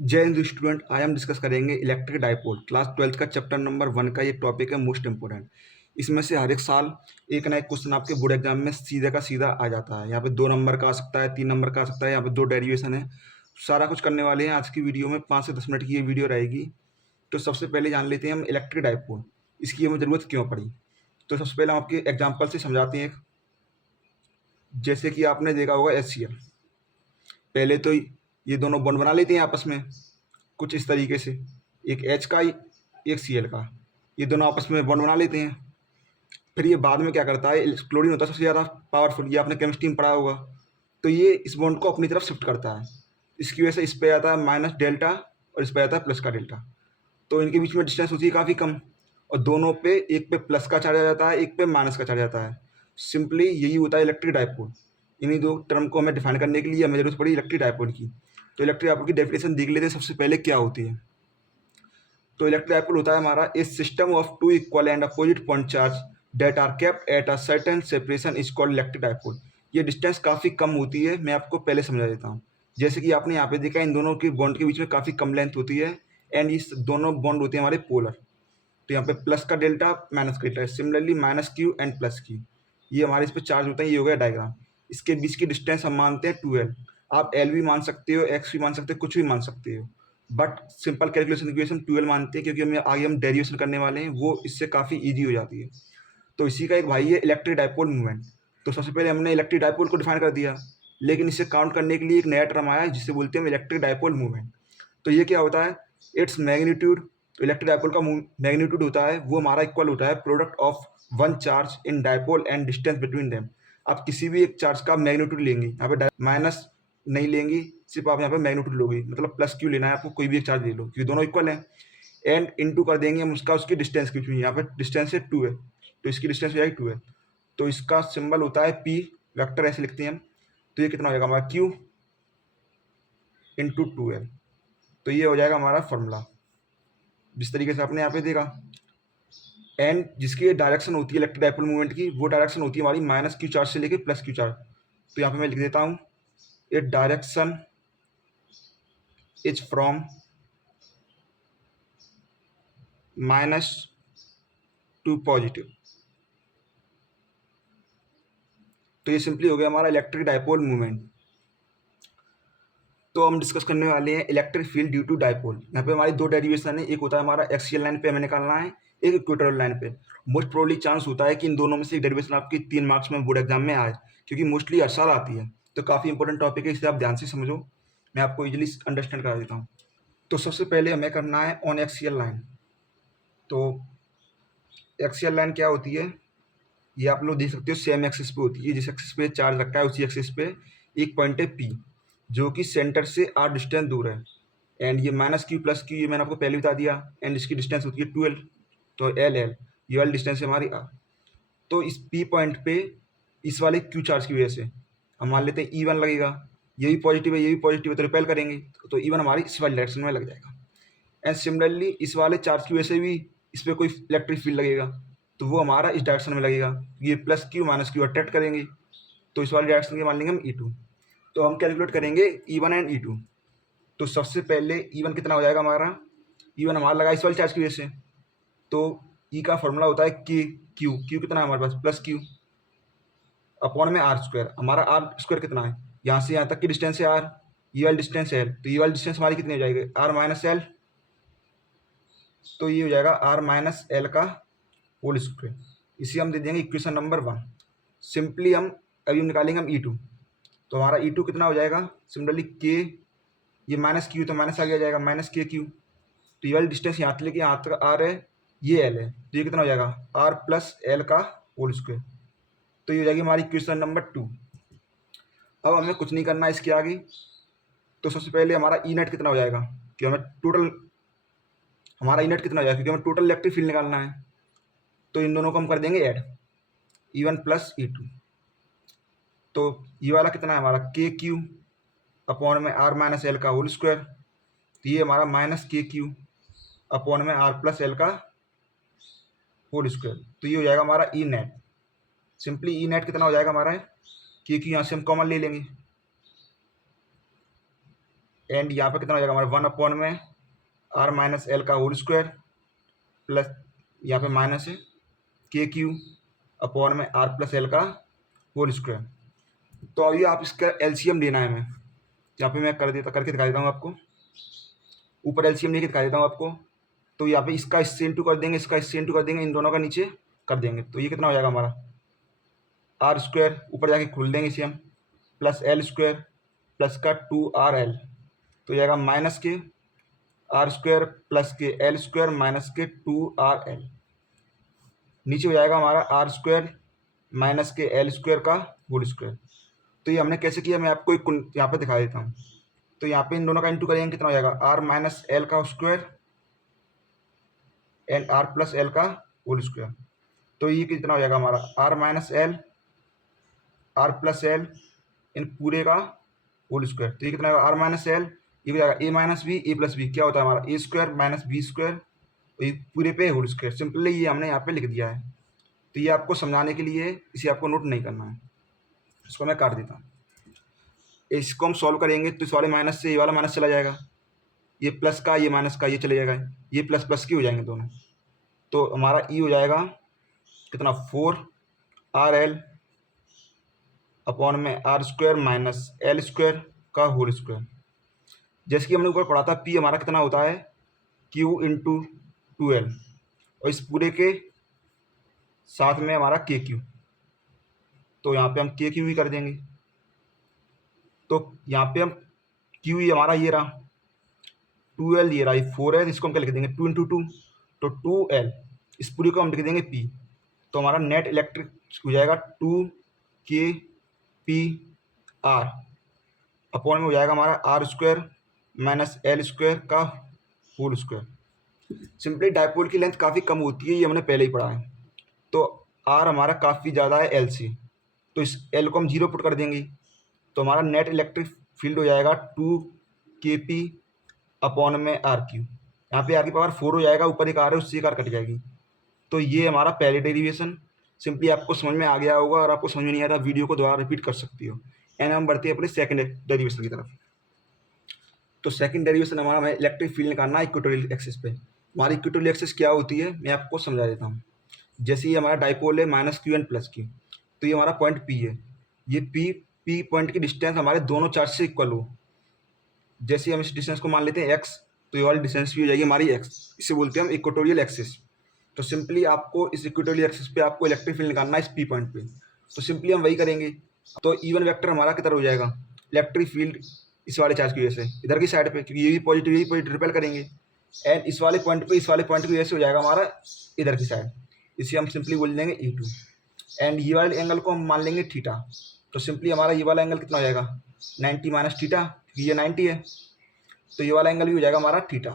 जय हिंद स्टूडेंट। आज हम डिस्कस करेंगे इलेक्ट्रिक डाइपोल क्लास 12th का चैप्टर नंबर 1 का ये टॉपिक है मोस्ट इंपोर्टेंट। इसमें से हर एक साल एक ना एक क्वेश्चन आपके बोर्ड एग्जाम में सीधा का सीधा आ जाता है। यहाँ पे 2 नंबर का आ सकता है, 3 नंबर का आ सकता है, यहाँ पे 2 डेरिवेशन है। सारा कुछ करने वाले हैं आज की वीडियो में। 5 से 10 मिनट की ये वीडियो रहेगी। तो सबसे पहले जान लेते हैं हम इलेक्ट्रिक डाइपोल, इसकी हमें ज़रूरत क्यों पड़ी। तो सबसे पहले हम आपके एग्जाम्पल से समझाते हैं। जैसे कि आपने देखा होगा HCl, पहले तो ये दोनों बॉन्ड बना लेते हैं आपस में कुछ इस तरीके से, एक एच का एक सी एल का, ये दोनों आपस में बॉन्ड बना लेते हैं। फिर ये बाद में क्या करता है, क्लोरीन होता है सबसे ज़्यादा पावरफुल, ये आपने केमिस्ट्री में पढ़ा होगा। तो ये इस बॉन्ड को अपनी तरफ शिफ्ट करता है। इसकी वजह से इस पे आता है माइनस डेल्टा और इस पे आता है प्लस का डेल्टा। तो इनके बीच में डिस्टेंस होती है काफ़ी कम, और दोनों पे एक पे प्लस का चार्ज आ जाता है, एक पे माइनस का चार्ज आता है। सिंपली यही होता है इलेक्ट्रिक डाइपोल। इन्हीं दो टर्म को हमें डिफाइन करने के लिए हमें जरूरत पड़ी इलेक्ट्रिक डाइपोल की। तो इलेक्ट्रिक डाइपोल की डेफिनेशन देख लेते हैं सबसे पहले क्या होती है। तो इलेक्ट्रिक डाइपोल होता है हमारा a system of two equal and opposite point charge that are kept at a certain separation is called electric dipole. ये डिस्टेंस काफ़ी कम होती है, मैं आपको पहले समझा देता हूँ। जैसे कि आपने यहाँ पे देखा, इन दोनों की बॉन्ड के बीच में काफ़ी कम लेंथ होती है, एंड इस दोनों बॉन्ड होते हैं हमारे पोलर। तो यहाँ पे प्लस का डेल्टा माइनस का delta, similarly minus Q and plus Q, ये हमारे इस पर चार्ज होता है। ये हो गया डायग्राम। इसके बीच की डिस्टेंस हम मानते हैं 2L। आप L भी मान सकते हो, X भी मान सकते हो, कुछ भी मान सकते हो, बट सिंपल कैलकुलेशन की वजह से हम 2L मानते हैं, क्योंकि हम आगे हम डेरिवेशन करने वाले हैं, वो इससे काफ़ी ईजी हो जाती है। तो इसी का एक भाई है इलेक्ट्रिक डाइपोल मूवमेंट। तो सबसे पहले हमने इलेक्ट्रिक डाइपोल को डिफाइन कर दिया, लेकिन इसे काउंट करने के लिए एक नया टर्म आया है जिसे बोलते हैं इलेक्ट्रिक डाइपोल मूवमेंट। तो ये क्या होता है, इट्स मैग्नीट्यूड। इलेक्ट्रिक डाइपोल का मैग्नीट्यूड होता है वो हमारा इक्वल होता है product of one charge in dipole and distance between them. आप किसी भी एक चार्ज का मैग्नीट्यूड लेंगे, यहाँ पे माइनस नहीं लेंगी, सिर्फ आप यहाँ पे मैग्नीट्यूड लोगे, मतलब प्लस क्यू लेना है आपको, कोई भी एक चार्ज ले लो क्योंकि दोनों इक्वल हैं। एंड इनटू कर देंगे हम उसका, उसकी डिस्टेंस की, यहाँ पे डिस्टेंस है 2 है, तो इसकी डिस्टेंस हो जाएगी 2 है। तो इसका सिंबल होता है पी, वेक्टर ऐसे लिखते हैं हम। तो ये कितना हो जाएगा हमारा क्यू इंटू 2L। तो ये हो जाएगा हमारा फॉर्मूला, जिस तरीके से आपने यहाँ पे देखा। एंड जिसकी डायरेक्शन होती है इलेक्ट्रिक डाइपोल मूवमेंट की, वो डायरेक्शन होती है हमारी माइनस क्यू चार्ज से लेके प्लस क्यू चार्ज। तो यहाँ पे मैं लिख देता हूँ, a direction is from minus to positive. तो ये सिंपली हो गया हमारा इलेक्ट्रिक डाइपोल मूवमेंट। तो हम डिस्कस करने वाले हैं electric field due to dipole. यहाँ पे हमारी 2 डेरिवेशन है, एक होता है हमारा एक्सियल लाइन पे हमें निकालना है, एक इक्वेटोरियल लाइन पे। मोस्ट प्रोबेबली चांस होता है कि इन दोनों में से एक डेरिवेशन आपकी 3 मार्क्स में बोर्ड एग्जाम में आए, क्योंकि मोस्टली हर साल आती है। तो काफ़ी इंपॉर्टेंट टॉपिक है, इसे आप ध्यान से समझो, मैं आपको इजिली अंडरस्टैंड करा देता हूँ। तो सबसे पहले हमें करना है ऑन एक्सियल लाइन। तो एक्सियल लाइन क्या होती है, ये आप लोग देख सकते हो सेम एक्सिस पे होती है। जिस एक्सिस पे चार्ज रखा है उसी एक्सिस पे एक पॉइंट है पी, जो कि सेंटर से आर डिस्टेंस दूर है। एंड ये माइनस क्यू प्लस क्यू, ये मैंने आपको पहले बता दिया। एंड इसकी डिस्टेंस होती है 12, तो L ये वाली डिस्टेंस है हमारी आर। तो इस पी पॉइंट पे इस वाले क्यू चार्ज की वजह से हम मान लेते हैं E1 लगेगा, ये भी पॉजिटिव है, ये भी पॉजिटिव है, तो रिपेल करेंगे, तो E1 हमारी इस वाली डायरेक्शन में लग जाएगा। एंड सिमिलरली इस वाले चार्ज की वजह से भी इस पर कोई इलेक्ट्रिक फील्ड लगेगा, तो वो हमारा इस डायरेक्शन में लगेगा। ये plus Q minus Q attract करेंगे, तो इस वाली डायरेक्शन के मान लेंगे हम E2। तो हम कैलकुलेट करेंगे E1 एंड E2। तो सबसे पहले E1 कितना हो जाएगा हमारा, E1 हमारा लगा इस वाली चार्ज की वजह से, तो E का फॉर्मूला होता है के क्यू। क्यू कितना है हमारे पास, प्लस क्यू अपॉन में आर स्क्वायर। हमारा आर स्क्वायर कितना है, यहाँ से यहाँ तक की डिस्टेंस है आर, ये वाली डिस्टेंस है L, तो ये वाली डिस्टेंस हमारी कितनी हो जाएगी, आर माइनस एल। तो ये हो जाएगा आर माइनस एल का होल स्क्वायर। इसे हम दे देंगे इक्वेशन नंबर 1। सिंपली हम अभी हम निकालेंगे हम E2। तो हमारा E2 कितना हो जाएगा, सिमिलरली के, ये माइनस क्यू तो माइनस आगे आ जाएगा, माइनस के क्यू। तो ये वाली डिस्टेंस यहाँ से लेके यहाँ तक आर है, ये एल है, तो ये कितना हो जाएगा आर प्लस एल का होल स्क्वायर। तो ये हो जाएगी हमारी क्वेश्चन नंबर 2। अब हमें कुछ नहीं करना है इसके आगे। तो सबसे पहले हमारा ई नेट कितना हो जाएगा, कि हमें टोटल हमारा ई नेट कितना हो जाएगा, क्योंकि हमें टोटल इलेक्ट्रिक फील्ड निकालना है। तो इन दोनों को हम कर देंगे ऐड, E1 प्लस E2। तो ये वाला कितना है हमारा के क्यू अपॉन में आर माइनस एल का होल स्क्वायर। तो ये हमारा माइनस के क्यू अपॉन में आर प्लस एल का होल स्क्वायर। तो ये हो जाएगा हमारा E net. Simply E net कितना हो जाएगा हमारा, के क्यू यहाँ से हम कॉमन ले लेंगे, एंड यहाँ पे कितना हो जाएगा हमारा 1/r-l² प्लस यहाँ पे माइनस है KQ/r+l²। तो अभी आप इसका एलसीएम लेना है हमें। यहाँ पे मैं करके दिखा देता हूँ आपको। ऊपर एलसीएम लेके दिखा देता हूँ आपको। तो यहाँ पे इसका इससे इंटू कर देंगे, इसका इससे इंटू कर देंगे, इन दोनों का नीचे कर देंगे। तो ये कितना हो जाएगा हमारा r², ऊपर जाके खोल देंगे इसे हम, प्लस l² प्लस का 2rl, तो जाएगा माइनस के r² प्लस के l² माइनस के 2rl। नीचे हो जाएगा हमारा r² माइनस के l² का होल स्क्वायर। तो ये हमने कैसे किया, मैं आपको एक यहाँ पे दिखा देता हूँ। तो यहाँ पे इन दोनों का इंटू करेंगे, कितना हो जाएगा r-l का स्क्वायर एंड r+l का होल स्क्वायर। तो ये कितना हो जाएगा हमारा r-l r+l इन पूरे का होल स्क्वायर। तो ये कितना होगा r-l, ये हो जाएगा a-b क्या होता है हमारा a² माइनस b², तो ये पूरे पे होल स्क्वायर। सिंपली ये हमने यहाँ पे लिख दिया है। तो ये आपको समझाने के लिए, इसे आपको नोट नहीं करना है, इसको मैं काट देता हूँ। इसको हम सॉल्व करेंगे तो इस वाले माइनस से ये वाला माइनस चला जाएगा, ये प्लस का ये माइनस का ये चले जाएगा, ये प्लस प्लस की हो जाएंगे दोनों। तो हमारा ई हो जाएगा कितना 4rl अपॉन में r² माइनस l² का होल स्क्वायर। जैसे कि हमने ऊपर पढ़ा था p हमारा कितना होता है q इंटू 2l, और इस पूरे के साथ में हमारा kq। तो यहाँ पे हम kq ही कर देंगे। तो यहाँ पे हम q ही हमारा ये रहा, 2l ये रहा, ये 4 है, इसको हम क्या लिख देंगे 2 इंटू 2, तो 2l, इस पूरी को हम लिख देंगे p। तो हमारा नेट इलेक्ट्रिक हो जाएगा 2kpr अपॉन में हो जाएगा हमारा r² माइनस l² का होल स्क्वायर। सिंपली डायपोल की लेंथ काफ़ी कम होती है, ये हमने पहले ही पढ़ा है। तो r हमारा काफ़ी ज़्यादा है l से, तो इस l को हम 0 पुट कर देंगे। तो हमारा नेट इलेक्ट्रिक फील्ड हो जाएगा 2kp अपॉन में r3। यहाँ पे r की पावर 4 हो जाएगा, ऊपर एक r है उससे एक r कट जाएगी। तो ये हमारा पहले डेरिवेशन। सिंपली आपको समझ में आ गया होगा, और आपको समझ में नहीं आ रहा वीडियो को दोबारा रिपीट कर सकती हो। एंड हम बढ़ते हैं अपने सेकंड डेरिवेशन की तरफ। तो सेकंड डेरिवेशन हमारा इलेक्ट्रिक फील्ड निकालना है इक्वेटोरियल एक्सिस पे। हमारी इक्वेटोरियल एक्सिस क्या होती है मैं आपको समझा देता हूँ। जैसे ये हमारा डाइपोल है -q एंड +q, तो ये हमारा पॉइंट P है। ये P पॉइंट की डिस्टेंस हमारे दोनों चार्ज से इक्वल हो। जैसे हम इस डिस्टेंस को मान लेते हैं x, तो ये वाली डिस्टेंस भी हो जाएगी हमारी x। इसे बोलते हैं हम इक्वेटोरियल एक्सिस। तो सिंपली आपको इस इक्वेटोरियल एक्सिस पे आपको इलेक्ट्रिक फील्ड निकालना है इस P पॉइंट पे। तो सिंपली हम वही करेंगे। तो E1 वेक्टर हमारा किधर हो जाएगा, इलेक्ट्रिक फील्ड इस वाले चार्ज की वजह से इधर की साइड पे, क्योंकि ये भी पॉजिटिव यही पॉजिटिव रिपेल करेंगे। एंड इस वाले पॉइंट पे, इस वाले पॉइंट की वजह से हो जाएगा हमारा इधर की साइड, इसे हम सिंपली बोल देंगे E2। एंड ये वाले एंगल को हम मान लेंगे थीटा। तो सिंपली हमारा ये वाला एंगल कितना हो जाएगा 90 माइनस थीटा, क्योंकि ये 90 है, तो ये वाला एंगल भी हो जाएगा हमारा थीटा।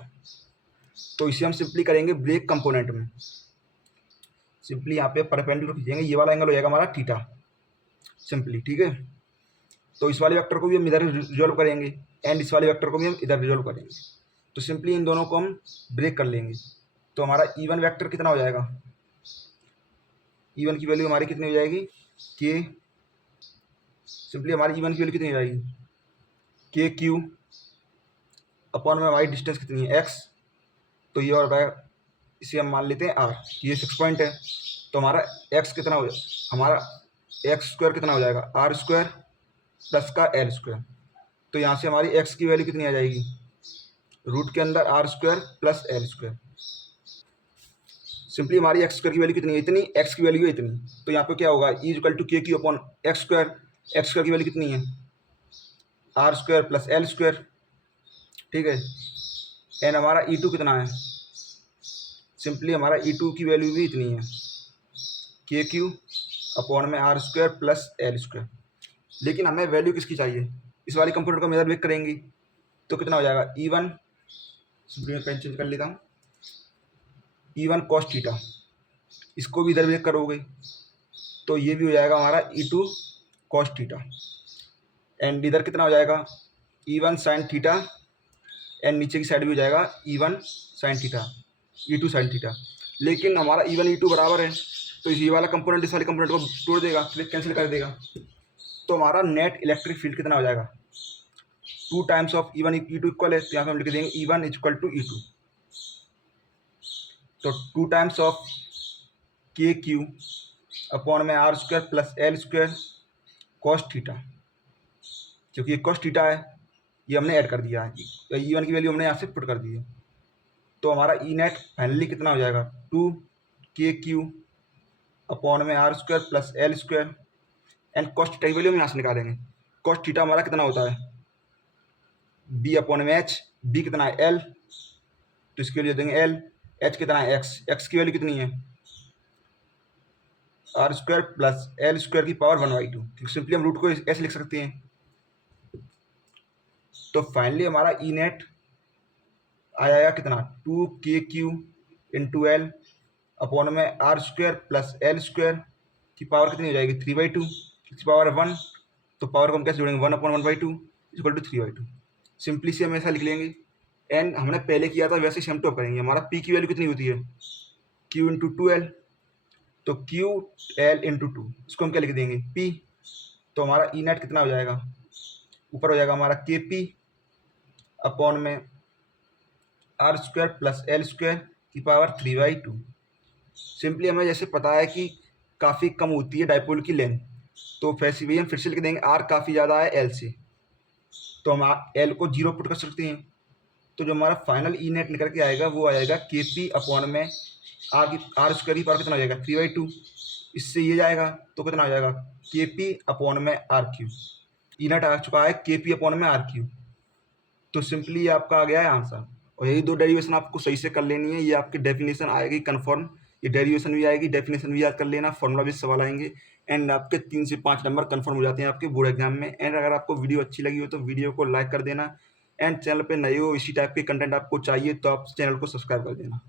तो इसे हम सिंपली करेंगे ब्रेक कंपोनेंट में। सिंपली यहाँ पे परपेंडिकुलर खींचेंगे, ये वाला एंगल हो जाएगा हमारा थीटा सिंपली, ठीक है। तो इस वाले वेक्टर को भी हम इधर रिजोल्व करेंगे, एंड इस वाले वेक्टर को भी हम इधर रिजोल्व करेंगे। तो सिंपली इन दोनों को हम ब्रेक कर लेंगे। तो हमारा E1 वेक्टर कितना हो जाएगा, E1 की वैल्यू हमारी कितनी हो जाएगी के, सिंपली हमारी E1 की वैल्यू कितनी हो जाएगी KQ अपॉन में हमारी डिस्टेंस कितनी है x, तो ये और इसे हम मान लेते हैं r, ये 6 पॉइंट है। तो हमारा x कितना हो जाएगा, हमारा x² कितना हो जाएगा r² प्लस का l²। तो यहाँ से हमारी x की वैल्यू कितनी आ जाएगी, रूट के अंदर r² प्लस l²। सिंपली हमारी x² की वैल्यू कितनी है, इतनी, x की वैल्यू है इतनी। तो यहाँ पे क्या होगा E = KQ upon x², x² की वैल्यू कितनी है r² प्लस l², ठीक है। एंड हमारा E2 कितना है, सिंपली हमारा E2 की वैल्यू भी इतनी है KQ अपॉन में r² प्लस l²। लेकिन हमें वैल्यू किसकी चाहिए, इस वाली कंपोनेंट को हम इधर ब्रेक करेंगे। तो कितना हो जाएगा E1, सिंपली मैं पेन चेंज कर लेता हूँ, E1 cos थीटा, इसको भी इधर ब्रेक करोगे तो ये भी हो जाएगा हमारा E2 cos थीटा। एंड इधर कितना हो जाएगा E1 sin थीटा, एंड नीचे की साइड भी हो जाएगा E1 sin theta, E2 sin theta. लेकिन हमारा E1 E2 बराबर है, तो ये वाला कंपोनेंट इस वाले कंपोनेंट को तोड़ देगा, कैंसिल कर देगा। तो हमारा नेट इलेक्ट्रिक फील्ड कितना हो जाएगा to times of E1 E2 equal है, तो यहाँ पे हम लिख देंगे E1 is equal to E2। तो two times of K Q upon में R square plus L square cos theta, क्योंकि ये कॉस थीटा है, ये हमने ऐड कर दिया है, तो E1 की वैल्यू हमने यहाँ से पुट कर दी है। तो हमारा ई नेट फाइनली कितना हो जाएगा, 2KQ अपॉन में R square plus L square and cos theta की वैल्यू हम यहाँ से निकालेंगे। कॉस थीटा हमारा कितना होता है, बी अपॉन में एच, बी कितना है एल, तो इसके लिए देंगे एल, एच कितना है एक्स, एक्स की वैल्यू कितनी है R square plus L square की पावर 1/2, सिंपली हम रूट को ऐसे लिख सकते हैं। तो फाइनली हमारा ई नेट आ जाएगा कितना, 2KQ इंटू एल अपॉन में R square plus L square की पावर कितनी हो जाएगी 3/2, की पावर 1, तो पावर को हम कैसे जोड़ेंगे 1/1/2 इक्वल टू 3/2। सिंपली से हम ऐसा लिख लेंगे एंड हमने पहले किया था वैसे सेम टॉप करेंगे। हमारा पी की वैल्यू कितनी होती है, Q इंटू 2L, तो QL इंटू 2, इसको हम क्या लिख देंगे P। तो हमारा ई नेट कितना हो जाएगा, ऊपर हो जाएगा हमारा KP अपॉन में R square plus L square की पावर 3/2। सिंपली हमें जैसे पता है कि काफ़ी कम होती है डाइपोल की लेंथ, तो वैसे भी हम फिर से लिख देंगे आर काफ़ी ज़्यादा है एल से, तो हम एल को 0 पुट कर सकते हैं। तो जो हमारा फाइनल ई नेट निकल के आएगा वो आएगा KP अपॉन में आर स्क्वायर की पावर कितना हो जाएगा 3/2, इससे ये जाएगा तो कितना हो जाएगा KP अपॉन में RQ। ई नेट आ चुका है KP अपॉन में RQ, तो सिंपली ये आपका आ गया है आंसर। और यही दो डेरिवेशन आपको सही से कर लेनी है, ये आपकी डेफिनेशन आएगी कन्फर्म, ये डेरिवेशन भी आएगी, डेफिनेशन भी याद कर लेना, फॉर्मूला भी सवाल आएंगे एंड आपके 3 से 5 नंबर कन्फर्म हो जाते हैं आपके बोर्ड एग्जाम में। एंड अगर आपको वीडियो अच्छी लगी हो तो वीडियो को लाइक कर देना एंड चैनल पे नए हो, इसी टाइप के कंटेंट आपको चाहिए तो आप चैनल को सब्सक्राइब कर देना।